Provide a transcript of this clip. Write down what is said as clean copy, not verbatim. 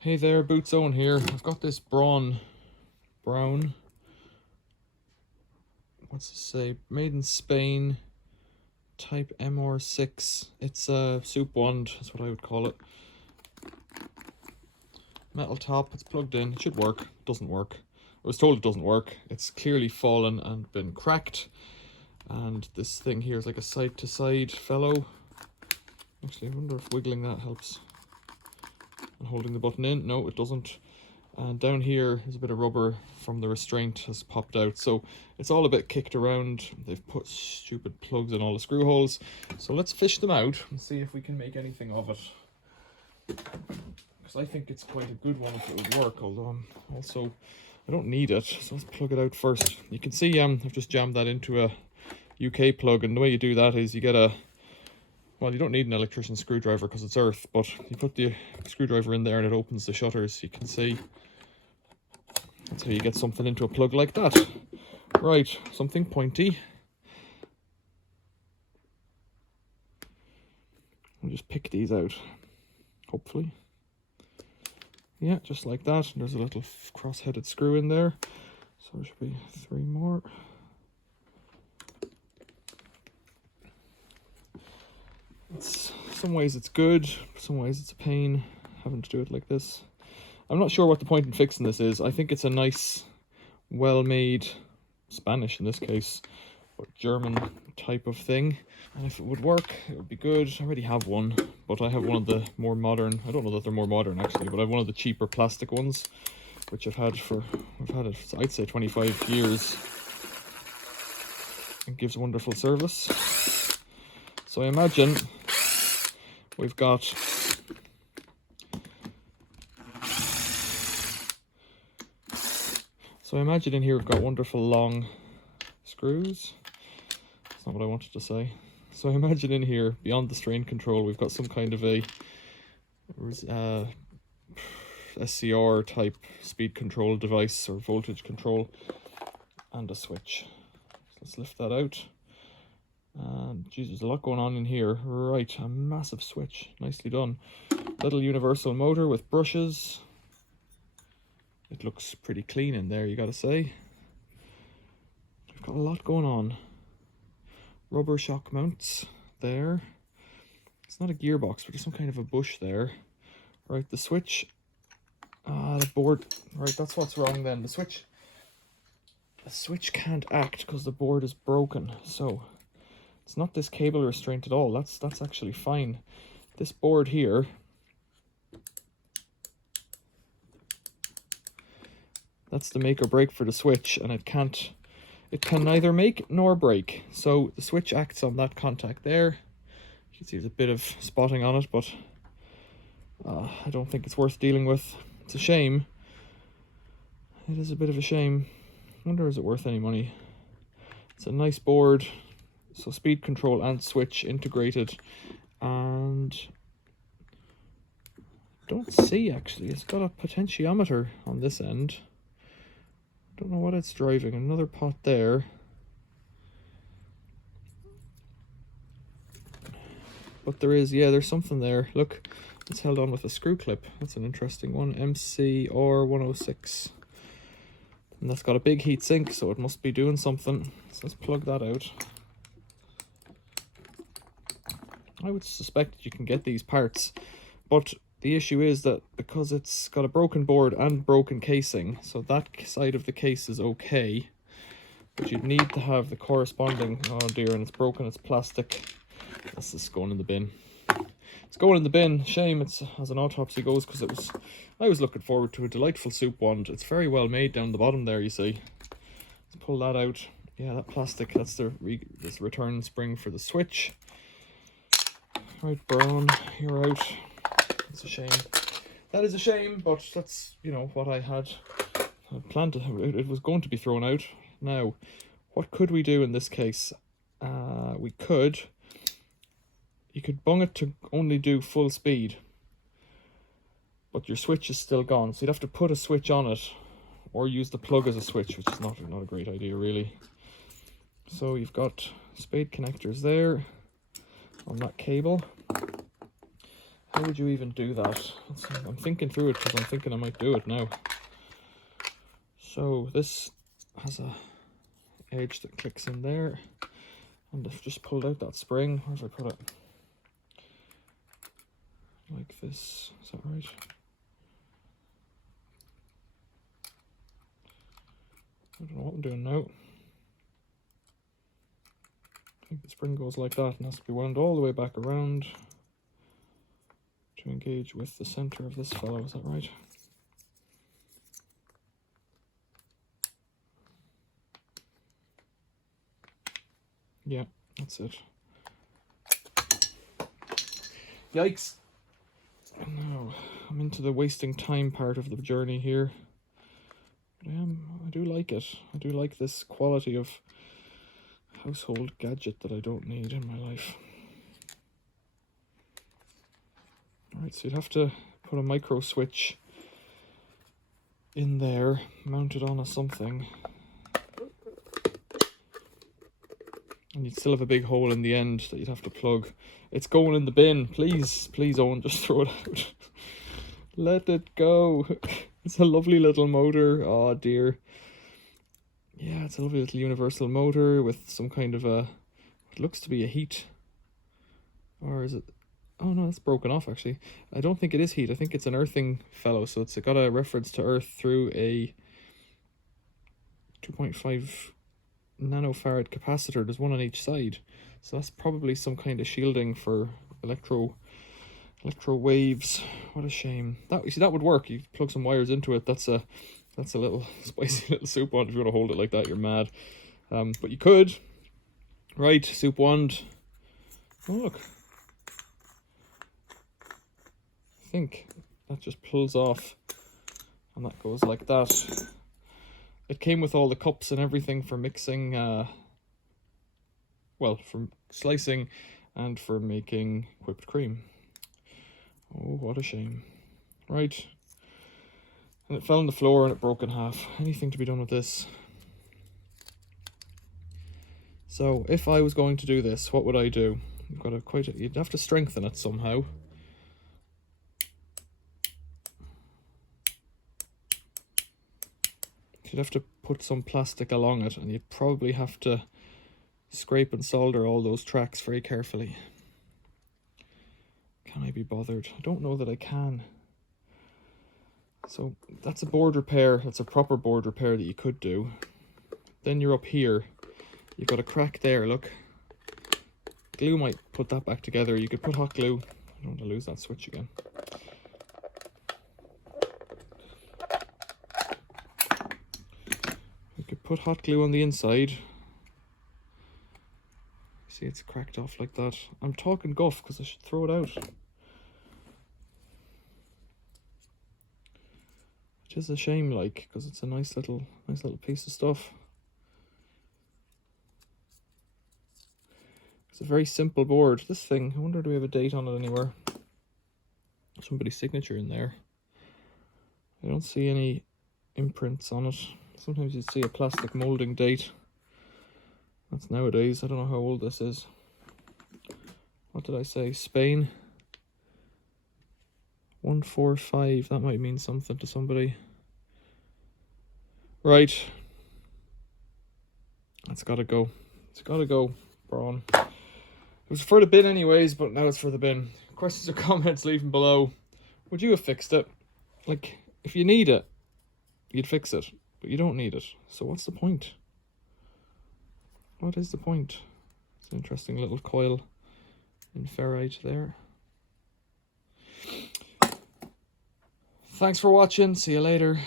Hey there, Boot Zone here. I've got this Braun, what's it say? Made in Spain, type MR6. It's a soup wand, that's what I would call it. Metal top, it's plugged in, it should work. It doesn't work. I was told it doesn't work. It's clearly fallen and been cracked. And this thing here is like a side-to-side fellow. Actually, I wonder if wiggling that helps. And holding the button in, no, it doesn't. And down here is a bit of rubber from the restraint has popped out, so it's all a bit kicked around. They've put stupid plugs in all the screw holes, so let's fish them out and see if we can make anything of it, because I think it's quite a good one if it would work, although also I don't need it. So let's plug it out first. You can see I've just jammed that into a UK plug, and the way you do that is you get a, well, you don't need an electrician's screwdriver because it's earth, but you put the screwdriver in there and it opens the shutters. You can see that's how you get something into a plug like that. Right, something pointy. I'll just pick these out, hopefully. Yeah, just like that. And there's a little cross-headed screw in there. So there should be 3 more. Some ways it's good, some ways it's a pain having to do it like this. I'm not sure what the point in fixing this is. I think it's a nice, well-made, Spanish in this case, but German type of thing. And if it would work, it would be good. I already have one, but I have one of the more modern, I don't know that they're more modern actually, but I have one of the cheaper plastic ones, which I've had it for, I'd say 25 years. It gives wonderful service. So I imagine we've got in here we've got wonderful long screws. That's not what I wanted to say. So I imagine in here, beyond the strain control, we've got some kind of a SCR type speed control device or voltage control and a switch. So let's lift that out. And geez, there's a lot going on in here. Right, a massive switch, nicely done. Little universal motor with brushes. It looks pretty clean in there, you gotta say. We've got a lot going on. Rubber shock mounts there. It's not a gearbox, but there's some kind of a bush there. Right, the switch. The board. Right, that's what's wrong then. The switch can't act because the board is broken. So it's not this cable restraint at all. That's actually fine. This board here, that's the make or break for the switch, and it can neither make nor break. So the switch acts on that contact there. You can see there's a bit of spotting on it, but I don't think it's worth dealing with. It's a shame. It is a bit of a shame. I wonder, is it worth any money? It's a nice board. So speed control and switch integrated, and don't see actually, it's got a potentiometer on this end. Don't know what it's driving. Another pot there. But there is, yeah, there's something there. Look, it's held on with a screw clip. That's an interesting one. MCR106. And that's got a big heat sink, so it must be doing something. So let's plug that out. I would suspect that you can get these parts, but the issue is that because it's got a broken board and broken casing, so that side of the case is okay, but you'd need to have the corresponding, oh dear, and it's broken, it's plastic. This is going in the bin. It's going in the bin. Shame it's as an autopsy goes, because I was looking forward to a delightful soup wand. It's very well made down the bottom there, you see. Let's pull that out. Yeah, that plastic, that's this return spring for the switch. Right, Braun, you're out. It's a shame. That is a shame, but that's, you know, what I had planned to. It was going to be thrown out. Now, what could we do in this case? You could bung it to only do full speed, but your switch is still gone, so you'd have to put a switch on it, or use the plug as a switch, which is not a great idea, really. So you've got spade connectors there on that cable. How would you even do that? I'm thinking through it because I'm thinking I might do it now. So this has a edge that clicks in there, and I've just pulled out that spring. Where have I put it? Like this. Is that right? I don't know what I'm doing now. I think the spring goes like that and has to be wound all the way back around to engage with the center of this fellow. Is that right? Yeah, that's it. Yikes! Now I'm into the wasting time part of the journey here. But I do like it. I do like this quality of household gadget that I don't need in my life. Alright, so you'd have to put a micro switch in there, mounted on a something. And you'd still have a big hole in the end that you'd have to plug. It's going in the bin. Please, please, Owen, just throw it out. Let it go. It's a lovely little motor. Oh, dear. Yeah, it's a lovely little universal motor with some kind of a... It looks to be a heat. Or is it... Oh, no, that's broken off, actually. I don't think it is heat. I think it's an earthing fellow. So it's got a reference to Earth through a 2.5 nanofarad capacitor. There's one on each side. So that's probably some kind of shielding for electro waves. What a shame. That, you see, that would work. You plug some wires into it. That's a little spicy little soup wand. If you want to hold it like that, you're mad. But you could. Right, soup wand. Oh, look. I think that just pulls off and that goes like that. It came with all the cups and everything for mixing, well, for slicing and for making whipped cream. Oh, what a shame. Right. And it fell on the floor and it broke in half. Anything to be done with this? So if I was going to do this, what would I do? You've got you'd have to strengthen it somehow. You'd have to put some plastic along it, and you'd probably have to scrape and solder all those tracks very carefully. Can I be bothered? I don't know that I can. So that's a board repair. That's a proper board repair that you could do. Then you're up here. You've got a crack there, look. Glue might put that back together. You could put hot glue. I don't want to lose that switch again. You could put hot glue on the inside. See, it's cracked off like that. I'm talking guff because I should throw it out. Which is a shame, like, because it's a nice little piece of stuff. It's a very simple board. This thing, I wonder, do we have a date on it anywhere? Somebody's signature in there. I don't see any imprints on it. Sometimes you'd see a plastic molding date. That's nowadays. I don't know how old this is. What did I say? Spain. 145. That might mean something to somebody. Right. That's gotta go. It's gotta go, Braun. It was for the bin anyways, but now it's for the bin. Questions or comments, leave them below. Would you have fixed it? Like, if you need it, you'd fix it. But you don't need it. So what's the point? What is the point? It's an interesting little coil in ferrite there. Thanks for watching. See you later.